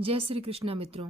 जय श्री कृष्णा मित्रों।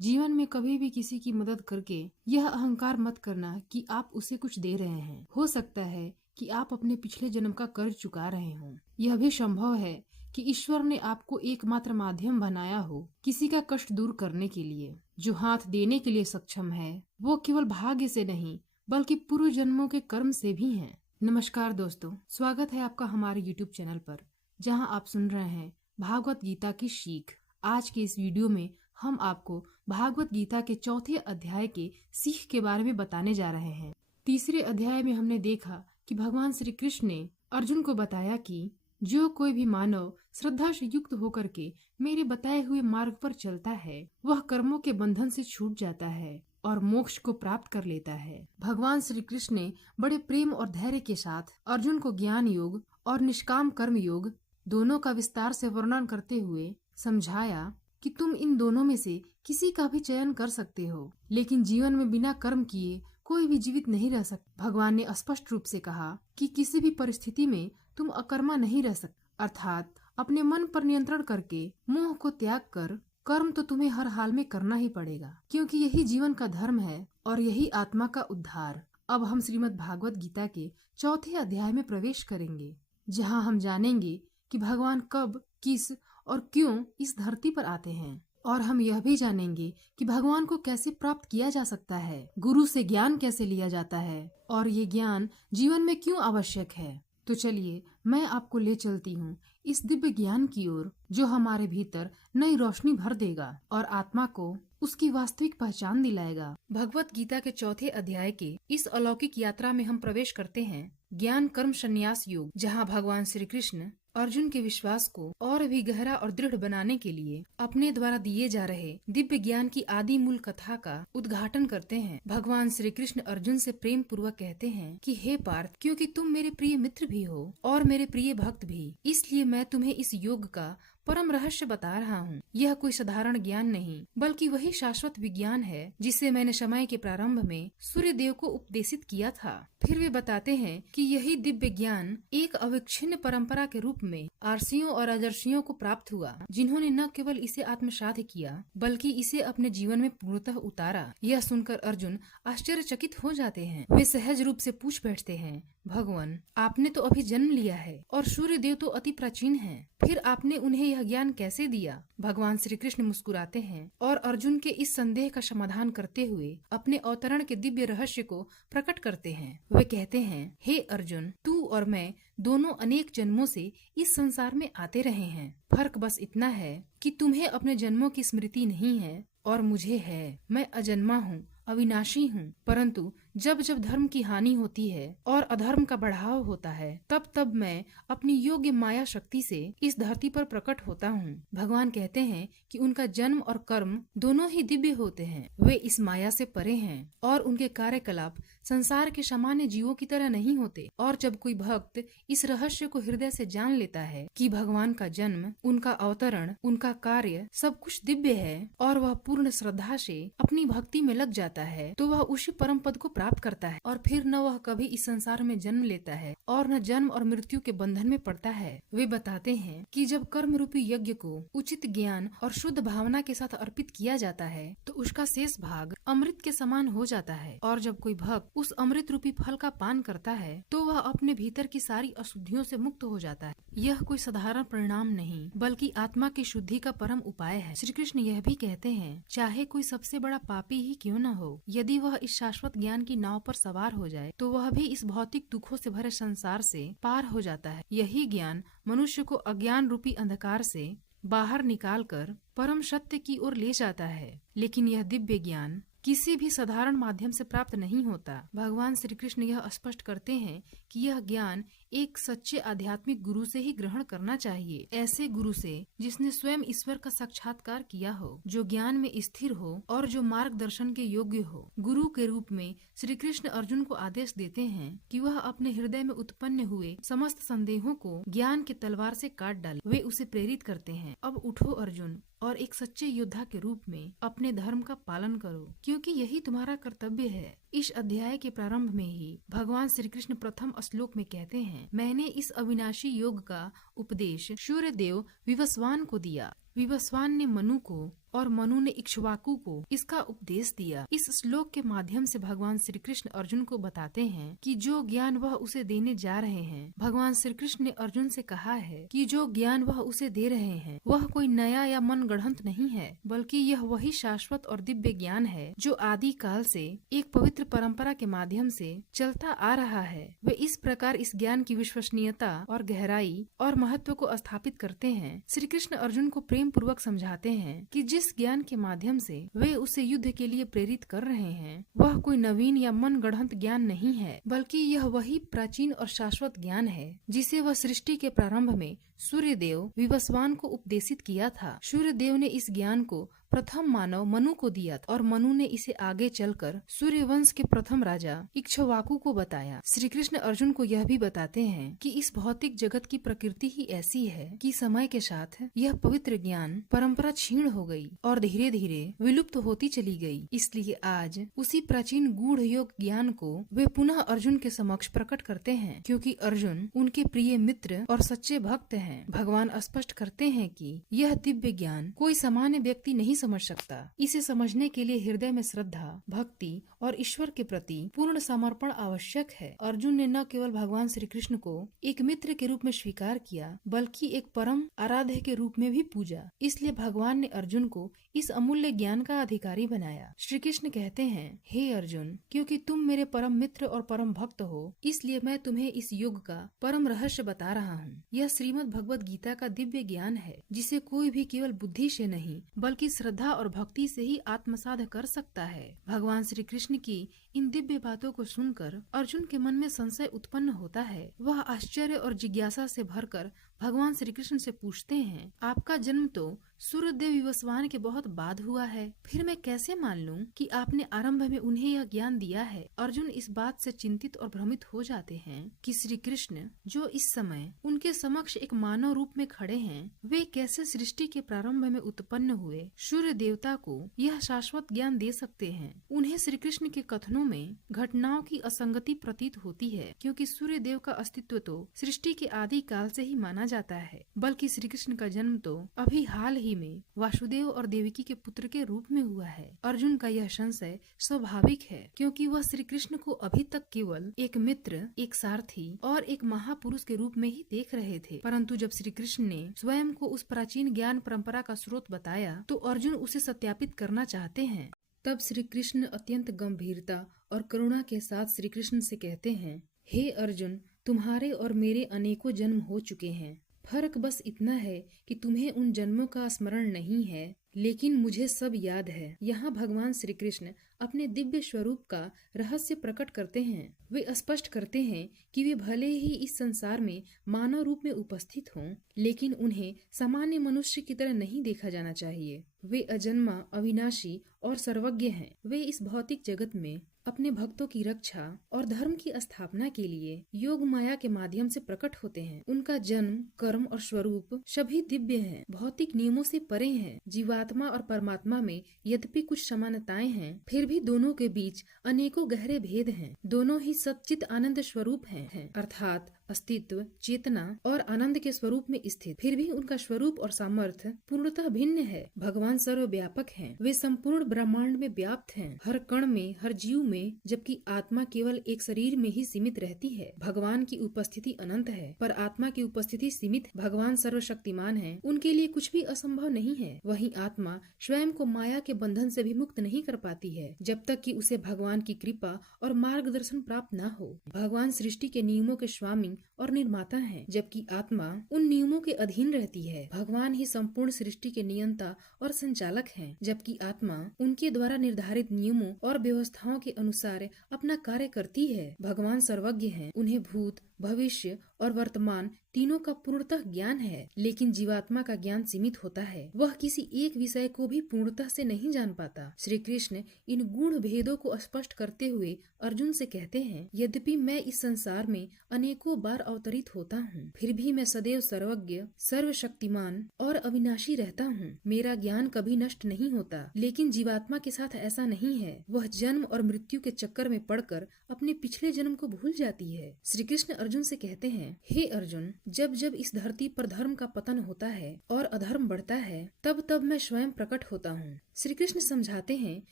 जीवन में कभी भी किसी की मदद करके यह अहंकार मत करना कि आप उसे कुछ दे रहे हैं। हो सकता है कि आप अपने पिछले जन्म का कर्ज चुका रहे हों। यह भी संभव है कि ईश्वर ने आपको एकमात्र माध्यम बनाया हो किसी का कष्ट दूर करने के लिए। जो हाथ देने के लिए सक्षम है वो केवल भाग्य से नहीं बल्कि पूर्व जन्मों के कर्म से भी है। नमस्कार दोस्तों, स्वागत है आपका हमारे YouTube चैनल पर, जहां आप सुन रहे हैं भागवत गीता की सीख। आज के इस वीडियो में हम आपको भागवत गीता के चौथे अध्याय के सीख के बारे में बताने जा रहे हैं। तीसरे अध्याय में हमने देखा कि भगवान श्री कृष्ण ने अर्जुन को बताया कि जो कोई भी मानव श्रद्धा से युक्त होकर के मेरे बताए हुए मार्ग पर चलता है वह कर्मों के बंधन से छूट जाता है और मोक्ष को प्राप्त कर लेता है। भगवान श्री कृष्ण ने बड़े प्रेम और धैर्य के साथ अर्जुन को ज्ञान योग और निष्काम कर्म योग दोनों का विस्तार से वर्णन करते हुए समझाया कि तुम इन दोनों में से किसी का भी चयन कर सकते हो, लेकिन जीवन में बिना कर्म किए कोई भी जीवित नहीं रह सकता। भगवान ने स्पष्ट रूप से कहा कि किसी भी परिस्थिति में तुम अकर्मा नहीं रह सकते, अर्थात अपने मन पर नियंत्रण करके मोह को त्याग कर कर्म तो तुम्हें हर हाल में करना ही पड़ेगा, क्योंकि यही जीवन का धर्म है और यही आत्मा का उद्धार। अब हम श्रीमद् भागवत गीता के चौथे अध्याय में प्रवेश करेंगे, जहाँ हम जानेंगे कि भगवान कब, किस और क्यों इस धरती पर आते हैं, और हम यह भी जानेंगे कि भगवान को कैसे प्राप्त किया जा सकता है, गुरु से ज्ञान कैसे लिया जाता है और ये ज्ञान जीवन में क्यों आवश्यक है। तो चलिए मैं आपको ले चलती हूँ इस दिव्य ज्ञान की ओर, जो हमारे भीतर नई रोशनी भर देगा और आत्मा को उसकी वास्तविक पहचान दिलाएगा। भगवत गीता के चौथे अध्याय के इस अलौकिक यात्रा में हम प्रवेश करते हैं ज्ञान कर्म संन्यास योग, जहाँ भगवान श्री कृष्ण अर्जुन के विश्वास को और भी गहरा और दृढ़ बनाने के लिए अपने द्वारा दिए जा रहे दिव्य ज्ञान की आदि मूल कथा का उद्घाटन करते हैं। भगवान श्री कृष्ण अर्जुन से प्रेम पूर्वक कहते हैं कि हे पार्थ, क्योंकि तुम मेरे प्रिय मित्र भी हो और मेरे प्रिय भक्त भी, इसलिए मैं तुम्हें इस योग का परम रहस्य बता रहा हूँ। यह कोई साधारण ज्ञान नहीं बल्कि वही शाश्वत विज्ञान है जिसे मैंने समय के प्रारंभ में सूर्य देव को उपदेशित किया था। फिर वे बताते हैं कि यही दिव्य ज्ञान एक अविच्छिन्न परंपरा के रूप में आर्षियों और अजर्षियों को प्राप्त हुआ, जिन्होंने न केवल इसे आत्मसात किया बल्कि इसे अपने जीवन में पूर्णतः उतारा। यह सुनकर अर्जुन आश्चर्यचकित हो जाते हैं। वे सहज रूप से पूछ बैठते हैं, भगवान, आपने तो अभी जन्म लिया है और सूर्य देव तो अति प्राचीन हैं, फिर आपने उन्हें यह ज्ञान कैसे दिया। भगवान श्री कृष्ण मुस्कुराते हैं और अर्जुन के इस संदेह का समाधान करते हुए अपने अवतरण के दिव्य रहस्य को प्रकट करते हैं। वे कहते हैं, हे अर्जुन, तू और मैं दोनों अनेक जन्मों से इस संसार में आते रहे हैं। फर्क बस इतना है कि तुम्हें अपने जन्मों की स्मृति नहीं है और मुझे है। मैं अजन्मा हूँ, अविनाशी हूँ, परंतु जब जब धर्म की हानि होती है और अधर्म का बढ़ाव होता है तब तब मैं अपनी योग्य माया शक्ति से इस धरती पर प्रकट होता हूँ। भगवान कहते हैं कि उनका जन्म और कर्म दोनों ही दिव्य होते हैं। वे इस माया से परे हैं और उनके कार्यकलाप संसार के सामान्य जीवों की तरह नहीं होते। और जब कोई भक्त इस रहस्य को हृदय से जान लेता है कि भगवान का जन्म, उनका अवतरण, उनका कार्य सब कुछ दिव्य है और वह पूर्ण श्रद्धा से अपनी भक्ति में लग जाता है, तो वह उसी परम पद को प्राप्त करता है और फिर न वह कभी इस संसार में जन्म लेता है और न जन्म और मृत्यु के बंधन में पड़ता है। वे बताते हैं कि जब कर्म रूपी यज्ञ को उचित ज्ञान और शुद्ध भावना के साथ अर्पित किया जाता है तो उसका शेष भाग अमृत के समान हो जाता है, और जब कोई भक्त उस अमृत रूपी फल का पान करता है तो वह अपने भीतर की सारी अशुद्धियों से मुक्त हो जाता है। यह कोई साधारण परिणाम नहीं बल्कि आत्मा की शुद्धि का परम उपाय है। श्री कृष्ण यह भी कहते हैं, चाहे कोई सबसे बड़ा पापी ही क्यों न हो, यदि वह इस शाश्वत ज्ञान की नाव पर सवार हो जाए तो वह भी इस भौतिक दुखों से भरे संसार से पार हो जाता है। यही ज्ञान मनुष्य को अज्ञान रूपी अंधकार से बाहर निकालकर परम सत्य की ओर ले जाता है। लेकिन यह दिव्य ज्ञान किसी भी साधारण माध्यम से प्राप्त नहीं होता। भगवान श्री कृष्ण यह स्पष्ट करते हैं कि यह ज्ञान एक सच्चे आध्यात्मिक गुरु से ही ग्रहण करना चाहिए, ऐसे गुरु से जिसने स्वयं ईश्वर का साक्षात्कार किया हो, जो ज्ञान में स्थिर हो और जो मार्गदर्शन के योग्य हो। गुरु के रूप में श्री कृष्ण अर्जुन को आदेश देते हैं कि वह अपने हृदय में उत्पन्न हुए समस्त संदेहों को ज्ञान की तलवार से काट डाले। वे उसे प्रेरित करते हैं, अब उठो अर्जुन और एक सच्चे योद्धा के रूप में अपने धर्म का पालन करो, क्योंकि यही तुम्हारा कर्तव्य है। इस अध्याय के प्रारंभ में ही भगवान श्री कृष्ण प्रथम श्लोक में कहते हैं, मैंने इस अविनाशी योग का उपदेश सूर्य देव विवस्वान को दिया। विवस्वान ने मनु को और मनु ने इक्ष्वाकु को इसका उपदेश दिया। इस श्लोक के माध्यम से भगवान श्री कृष्ण अर्जुन को बताते हैं कि जो ज्ञान वह उसे देने जा रहे हैं, भगवान श्री कृष्ण ने अर्जुन से कहा है कि जो ज्ञान वह उसे दे रहे हैं वह कोई नया या मन गढ़ंत नहीं है, बल्कि यह वही शाश्वत और दिव्य ज्ञान है जो आदि काल से एक पवित्र परंपरा के माध्यम से चलता आ रहा है। वे इस प्रकार इस ज्ञान की विश्वसनीयता और गहराई और महत्व को स्थापित करते हैं। श्री कृष्ण अर्जुन को प्रेम पूर्वक समझाते हैं कि जिस ज्ञान के माध्यम से वे उसे युद्ध के लिए प्रेरित कर रहे हैं वह कोई नवीन या मन गढ़ंत ज्ञान नहीं है, बल्कि यह वही प्राचीन और शाश्वत ज्ञान है जिसे वह सृष्टि के प्रारंभ में सूर्य देव विवस्वान को उपदेशित किया था। सूर्य देव ने इस ज्ञान को प्रथम मानव मनु को दिया था और मनु ने इसे आगे चलकर सूर्य वंश के प्रथम राजा इक्ष्वाकु को बताया। श्री कृष्ण अर्जुन को यह भी बताते हैं कि इस भौतिक जगत की प्रकृति ही ऐसी है कि समय के साथ यह पवित्र ज्ञान परंपरा क्षीण हो गई और धीरे धीरे विलुप्त होती चली गई। इसलिए आज उसी प्राचीन गूढ़ योग ज्ञान को वे पुनः अर्जुन के समक्ष प्रकट करते हैं, क्योंकि अर्जुन उनके प्रिय मित्र और सच्चे भक्त हैं। भगवान स्पष्ट करते हैं कि यह दिव्य ज्ञान कोई सामान्य व्यक्ति नहीं समझ सकता। इसे समझने के लिए हृदय में श्रद्धा, भक्ति और ईश्वर के प्रति पूर्ण समर्पण आवश्यक है। अर्जुन ने न केवल भगवान श्री कृष्ण को एक मित्र के रूप में स्वीकार किया, बल्कि एक परम आराध्य के रूप में भी पूजा। इसलिए भगवान ने अर्जुन को इस अमूल्य ज्ञान का अधिकारी बनाया। श्री कृष्ण कहते हैं, हे अर्जुन, क्योंकि तुम मेरे परम मित्र और परम भक्त हो, इसलिए मैं तुम्हें इस युग का परम रहस्य बता रहा हूँ। यह श्रीमद् भगवद गीता का दिव्य ज्ञान है जिसे कोई भी केवल बुद्धि से नहीं बल्कि श्रद्धा और भक्ति से ही आत्मसात कर सकता है। भगवान श्री कृष्ण की इन दिव्य बातों को सुनकर अर्जुन के मन में संशय उत्पन्न होता है। वह आश्चर्य और जिज्ञासा से भरकर भगवान श्री कृष्ण से पूछते हैं, आपका जन्म तो सूर्यदेव विवस्वान के बहुत बाद हुआ है, फिर मैं कैसे मान लूं कि आपने आरंभ में उन्हें यह ज्ञान दिया है। अर्जुन इस बात से चिंतित और भ्रमित हो जाते हैं कि श्री कृष्ण जो इस समय उनके समक्ष एक मानव रूप में खड़े हैं, वे कैसे सृष्टि के प्रारंभ में उत्पन्न हुए सूर्य देवता को यह शाश्वत ज्ञान दे सकते हैं। उन्हें श्री कृष्ण के कथनों में घटनाओं की असंगति प्रतीत होती है, क्योंकि सूर्य देव का अस्तित्व तो सृष्टि के आदि काल से ही माना जाता है, बल्कि श्री कृष्ण का जन्म तो अभी हाल ही में वासुदेव और देवकी के पुत्र के रूप में हुआ है। अर्जुन का यह संशय स्वाभाविक है, क्योंकि वह श्री कृष्ण को अभी तक केवल एक मित्र, एक सारथी और एक महापुरुष के रूप में ही देख रहे थे। परंतु जब श्री कृष्ण ने स्वयं को उस प्राचीन ज्ञान परंपरा का स्रोत बताया तो अर्जुन उसे सत्यापित करना चाहते हैं। तब श्री कृष्ण अत्यंत गंभीरता और करुणा के साथ श्री कृष्ण से कहते हैं, हे अर्जुन, तुम्हारे और मेरे अनेकों जन्म हो चुके हैं। फर्क बस इतना है कि तुम्हें उन जन्मों का स्मरण नहीं है, लेकिन मुझे सब याद है। यहाँ भगवान श्री कृष्ण अपने दिव्य स्वरूप का रहस्य प्रकट करते हैं। वे स्पष्ट करते हैं कि वे भले ही इस संसार में मानव रूप में उपस्थित हों, लेकिन उन्हें सामान्य मनुष्य की तरह नहीं देखा जाना चाहिए। वे अजन्मा, अविनाशी और सर्वज्ञ हैं। वे इस भौतिक जगत में अपने भक्तों की रक्षा और धर्म की स्थापना के लिए योग माया के माध्यम से प्रकट होते हैं। उनका जन्म, कर्म और स्वरूप सभी दिव्य हैं, भौतिक नियमों से परे हैं। जीवात्मा और परमात्मा में यद्यपि कुछ समानताएं हैं, फिर भी दोनों के बीच अनेकों गहरे भेद हैं। दोनों ही सच्चित आनंद स्वरूप हैं, अर्थात अस्तित्व, चेतना और आनंद के स्वरूप में स्थित। फिर भी उनका स्वरूप और सामर्थ्य पूर्णतः भिन्न है। भगवान सर्वव्यापक हैं। वे संपूर्ण ब्रह्मांड में व्याप्त हैं, हर कण में, हर जीव में, जबकि आत्मा केवल एक शरीर में ही सीमित रहती है। भगवान की उपस्थिति अनंत है, पर आत्मा की उपस्थिति सीमित। भगवान सर्वशक्तिमान हैं, उनके लिए कुछ भी असंभव नहीं है। वहीं आत्मा स्वयं को माया के बंधन से भी मुक्त नहीं कर पाती है, जब तक कि उसे भगवान की कृपा और मार्गदर्शन प्राप्त न हो। भगवान सृष्टि के नियमों के स्वामी और निर्माता हैं, जबकि आत्मा उन नियमों के अधीन रहती है। भगवान ही संपूर्ण सृष्टि के नियंता और संचालक हैं, जबकि आत्मा उनके द्वारा निर्धारित नियमों और व्यवस्थाओं के अनुसार अपना कार्य करती है। भगवान सर्वज्ञ हैं, उन्हें भूत, भविष्य और वर्तमान तीनों का पूर्णतः ज्ञान है, लेकिन जीवात्मा का ज्ञान सीमित होता है। वह किसी एक विषय को भी पूर्णतः से नहीं जान पाता। श्री कृष्ण इन गुण भेदों को स्पष्ट करते हुए अर्जुन से कहते हैं, यद्यपि मैं इस संसार में अनेकों बार अवतरित होता हूँ, फिर भी मैं सदैव सर्वज्ञ, सर्वशक्तिमान और अविनाशी रहता हूँ। मेरा ज्ञान कभी नष्ट नहीं होता, लेकिन जीवात्मा के साथ ऐसा नहीं है। वह जन्म और मृत्यु के चक्कर में पड़कर अपने पिछले जन्म को भूल जाती है। श्री कृष्ण अर्जुन से कहते हैं, हे अर्जुन, जब जब इस धरती पर धर्म का पतन होता है और अधर्म बढ़ता है, तब तब मैं स्वयं प्रकट होता हूँ। श्री कृष्ण समझाते हैं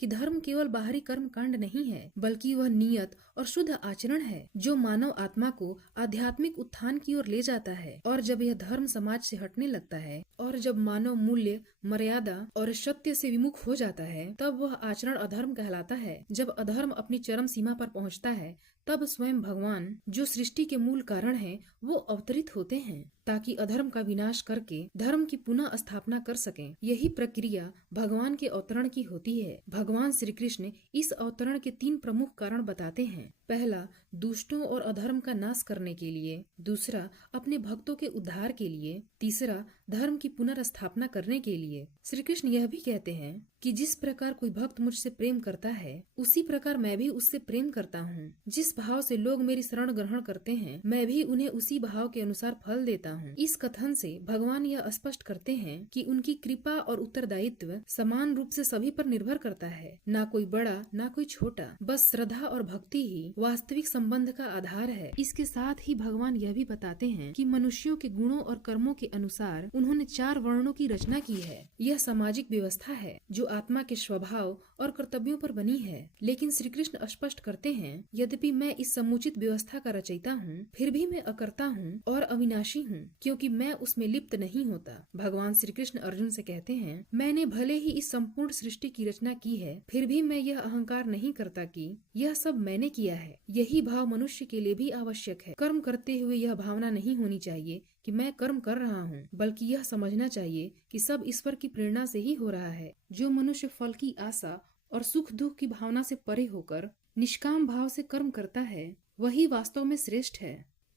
कि धर्म केवल बाहरी कर्म कांड नहीं है, बल्कि वह नियत और शुद्ध आचरण है जो मानव आत्मा को आध्यात्मिक उत्थान की ओर ले जाता है। और जब यह धर्म समाज से हटने लगता है और जब मानव मूल्य, मर्यादा और सत्य से विमुख हो जाता है, तब वह आचरण अधर्म कहलाता है। जब अधर्म अपनी चरम सीमा पर पहुंचता है, तब स्वयं भगवान, जो सृष्टि के मूल कारण है, वो अवतरित होते हैं ताकि अधर्म का विनाश करके धर्म की पुनः स्थापना कर सकें। यही प्रक्रिया भगवान के अवतरण की होती है। भगवान श्री कृष्ण इस अवतरण के 3 प्रमुख कारण बताते हैं। पहला, दुष्टों और अधर्म का नाश करने के लिए। दूसरा, अपने भक्तों के उद्धार के लिए। तीसरा, धर्म की पुनर्स्थापना करने के लिए। श्री कृष्ण यह भी कहते हैं कि जिस प्रकार कोई भक्त मुझसे प्रेम करता है, उसी प्रकार मैं भी उससे प्रेम करता हूँ। जिस भाव से लोग मेरी शरण ग्रहण करते हैं, मैं भी उन्हें उसी भाव के अनुसार फल देता हूँ। इस कथन से भगवान यह स्पष्ट करते हैं कि उनकी कृपा और उत्तरदायित्व समान रूप से सभी पर निर्भर करता है। ना कोई बड़ा, ना कोई छोटा, बस श्रद्धा और भक्ति ही वास्तविक संबंध का आधार है। इसके साथ ही भगवान यह भी बताते हैं कि मनुष्यों के गुणों और कर्मों के अनुसार उन्होंने 4 वर्णों की रचना की है। यह सामाजिक व्यवस्था है जो आत्मा के स्वभाव और कर्तव्यों पर बनी है। लेकिन श्री कृष्ण स्पष्ट करते हैं, यद्यपि मैं इस समुचित व्यवस्था का रचयिता हूँ, फिर भी मैं अकर्ता हूँ और अविनाशी हूँ, क्योंकि मैं उसमें लिप्त नहीं होता। भगवान श्री कृष्ण अर्जुन से कहते हैं, मैंने भले ही इस संपूर्ण सृष्टि की रचना की है, फिर भी मैं यह अहंकार नहीं करता कि यह सब मैंने किया है। यही भाव मनुष्य के लिए भी आवश्यक है। कर्म करते हुए यह भावना नहीं होनी चाहिए कि मैं कर्म कर रहा हूँ, बल्कि यह समझना चाहिए कि सब ईश्वर की प्रेरणा से ही हो रहा है। जो मनुष्य फल की आशा और सुख दुख की भावना से परे होकर निष्काम भाव से कर्म करता है, वही वास्तव में श्रेष्ठ है।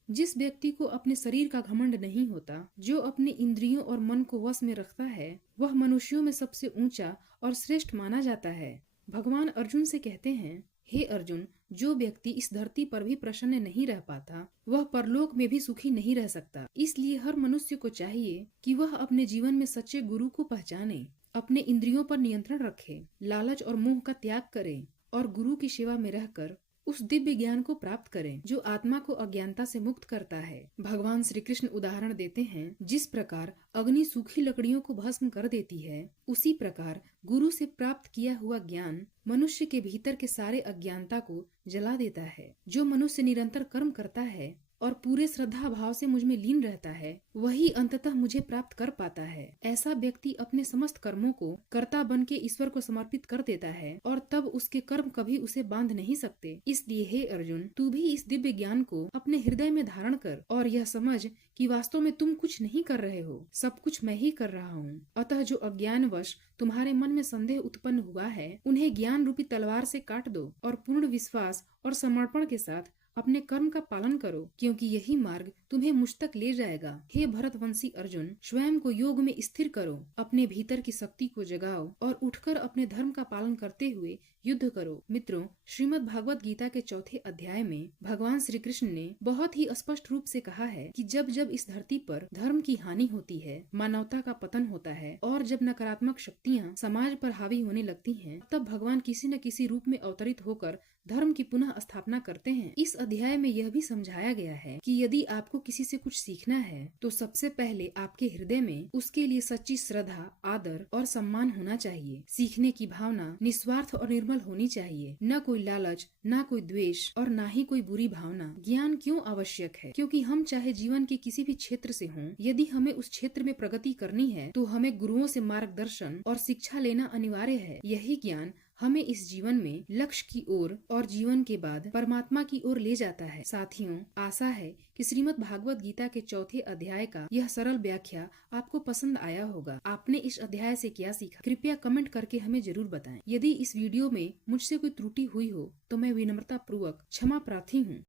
जिस व्यक्ति को अपने शरीर का घमंड नहीं होता, जो अपने इंद्रियों और मन को वश में रखता है, वह मनुष्यों में सबसे ऊंचा और श्रेष्ठ माना जाता है। भगवान अर्जुन से कहते हैं, हे अर्जुन, जो व्यक्ति इस धरती पर भी प्रसन्न नहीं रह पाता, वह परलोक में भी सुखी नहीं रह सकता। इसलिए हर मनुष्य को चाहिए कि वह अपने जीवन में सच्चे गुरु को पहचाने, अपने इंद्रियों पर नियंत्रण रखे, लालच और मोह का त्याग करे और गुरु की सेवा में रहकर उस दिव्य ज्ञान को प्राप्त करें जो आत्मा को अज्ञानता से मुक्त करता है। भगवान श्री कृष्ण उदाहरण देते हैं, जिस प्रकार अग्नि सूखी लकड़ियों को भस्म कर देती है, उसी प्रकार गुरु से प्राप्त किया हुआ ज्ञान मनुष्य के भीतर के सारे अज्ञानता को जला देता है। जो मनुष्य निरंतर कर्म करता है और पूरे श्रद्धा भाव से मुझ में लीन रहता है, वही अंततः मुझे प्राप्त कर पाता है। ऐसा व्यक्ति अपने समस्त कर्मों को कर्ता बन के ईश्वर को समर्पित कर देता है और तब उसके कर्म कभी उसे बांध नहीं सकते। इसलिए हे अर्जुन, तू भी इस दिव्य ज्ञान को अपने हृदय में धारण कर और यह समझ कि वास्तव में तुम कुछ नहीं कर रहे हो, सब कुछ मैं ही कर रहा हूँ। अतः जो अज्ञानवश तुम्हारे मन में संदेह उत्पन्न हुआ है, उन्हें ज्ञान रूपी तलवार से काट दो और पूर्ण विश्वास और समर्पण के साथ अपने कर्म का पालन करो, क्योंकि यही मार्ग तुम्हें मुझ तक ले जाएगा। हे भरतवंशी अर्जुन, स्वयं को योग में स्थिर करो, अपने भीतर की शक्ति को जगाओ और उठकर अपने धर्म का पालन करते हुए युद्ध करो। मित्रों, श्रीमद् भागवत गीता के 4थे अध्याय में भगवान श्री कृष्ण ने बहुत ही स्पष्ट रूप से कहा है कि जब जब इस धरती पर धर्म की हानि होती है, मानवता का पतन होता है और जब नकारात्मक शक्तियाँ समाज पर हावी होने लगती हैं, तब भगवान किसी न किसी रूप में अवतरित होकर धर्म की पुनः स्थापना करते हैं। इस अध्याय में यह भी समझाया गया है कि यदि आपको किसी से कुछ सीखना है, तो सबसे पहले आपके हृदय में उसके लिए सच्ची श्रद्धा, आदर और सम्मान होना चाहिए। सीखने की भावना निस्वार्थ और निर्मल होनी चाहिए, न कोई लालच, न कोई द्वेष और न ही कोई बुरी भावना। ज्ञान क्यों आवश्यक है? क्योंकि हम चाहे जीवन के किसी भी क्षेत्र से हों, यदि हमें उस क्षेत्र में प्रगति करनी है, तो हमें गुरुओं से मार्गदर्शन और शिक्षा लेना अनिवार्य है। यही ज्ञान हमें इस जीवन में लक्ष्य की ओर और जीवन के बाद परमात्मा की ओर ले जाता है। साथियों, आशा है कि श्रीमद् भागवत गीता के 4थे अध्याय का यह सरल व्याख्या आपको पसंद आया होगा। आपने इस अध्याय से क्या सीखा, कृपया कमेंट करके हमें जरूर बताएं। यदि इस वीडियो में मुझसे कोई त्रुटि हुई हो तो मैं विनम्रता पूर्वक क्षमा प्रार्थी हूँ।